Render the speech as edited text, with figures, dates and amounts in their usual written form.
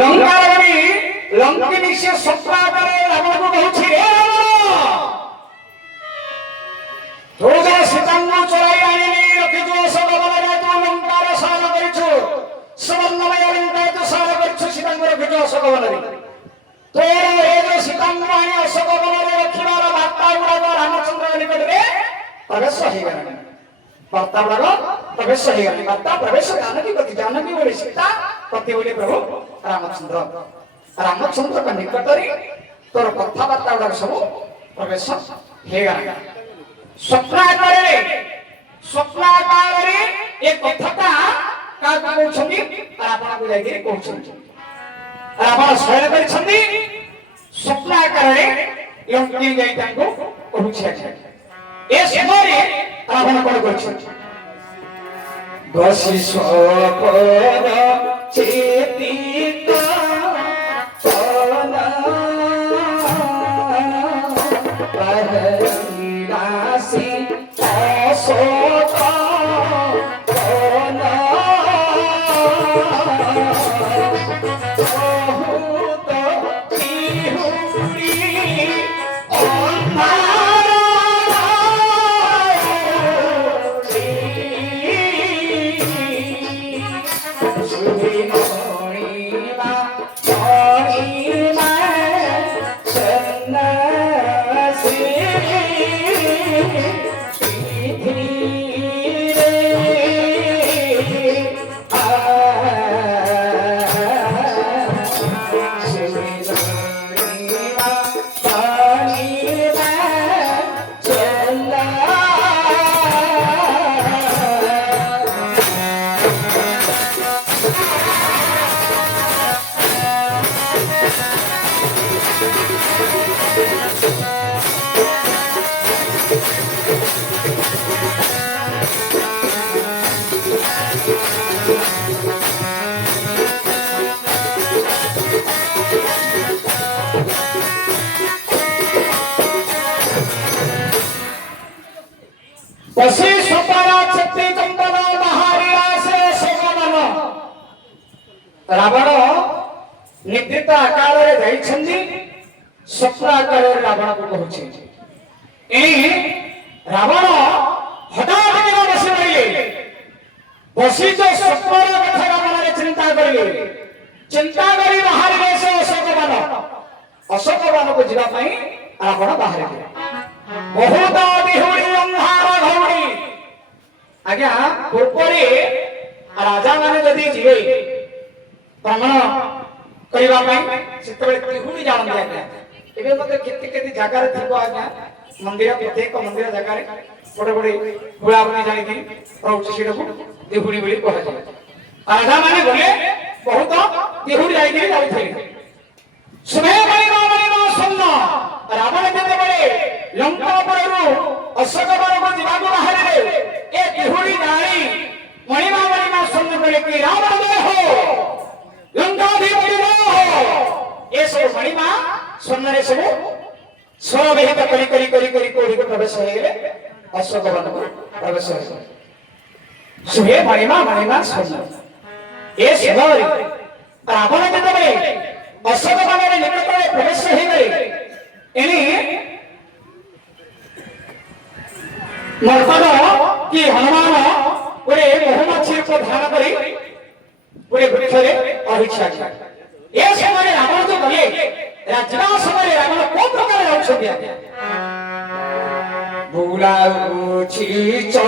ଲଙ୍କାରେ ଲଙ୍କିନୀ ସେ ସତ୍ରାକରେ ରାବଣକୁ କହୁଛି ଏ ତୁ ଯେ ସୀତାଙ୍କୁ ଚୋରାଇ ଆଣିଲି ରଖିଛୁ ଅଶୋକବନରେ ତୁ ଲଙ୍କାର ସାର କରିଛୁ ସୁବର୍ଣ୍ଣମୟ ଲଙ୍କାରେ ତୁ ସାର କରିଛୁ ସୀତାଙ୍କୁ ରଖିଛୁ ଅଶୋକବନରେ ତୋର ଏ ଯେ ସୀତାଙ୍କୁ ଆଣି ଅଶୋକବନରେ ରଖିବାର ବାର୍ତ୍ତା ଗୁଡ଼ାକ ରାମଚନ୍ଦ୍ର ନିକଟରେ ପ୍ରବେଶ ହେଇଗଲାଣି ବାର୍ତ୍ତା ଗୁଡ଼ାକ प्रवेश हो गया बार्ता प्रवेश जानकी गति जानकी बोले सीता पति बोले प्रभु रामचंद्र रामचंद्र का निकट रे तोर कथा बार्ता गुडा सब प्रवेश हो गया स्वप्नाकार रे एक कथाटा का कहउछनी आपण को जाई के कहउछनी आपण शयन करिछनी स्वप्नाकार रे लंकी जाई तांको कहउछि ए समय रे आपण कोन करछनी बसी स्वपर चेतिका पना परहिलासी असोता पना बहुत तिहुरी बसी स्वपरा चक्री कंदन महारिया से सोगमन रावण निद्रित आकार रे जाइछन्दी स्वप्न आकार रे रावण को कहउछि ए रावण हठात के बसी रहिले बसी जो स्वप्न कथा रावण रे चिंता करी बाहर गए से अशोकवन को जीवा पई रावण बाहर गए बहुत बिहुड़ी अंधार घौड़ी आज्ञा पूर्वरे राजा माने जदी जीवे भ्रमण करबा पई सेतबे बिहुड़ी जानते आज्ञा एबे मते केते केते जागा रे थिबो आज्ञा मंदिर प्रत्येक मंदिर जागा रे बड़े बड़े हुआ बनी जाई थी प्रभु सीढ़ को बिहुड़ी बोली कह जाय राजा माने बोले बहुत बिहुड़ी जाई के जाई थे सुने मणिमा सुन्न रावण केते बड़े लंका परु अशोकवन को जीवाको बाहर रे ए बिहुड़ी नारी मणिमा सुन्न बोले कि रावण दे हो लंका अधिपति हो ए सब मणिमा सुन्न रे सब स्वर विहित करी कोड़ी को प्रवेश हो गेले अशोकवन को प्रवेश हो गेले सुहे मणिमा सुन्न ए सेवरी रावण केते बड़े अशोकवन रे निकट में प्रवेश हो गए एनी मर्दन कि हनुमान पूरे बहुमच्छी को ध्यान करी पूरे वृक्ष रे अभिक्षा ए समय रावण जो गले राजना समय रावण को प्रकार रहउछथि बुलाउछि चो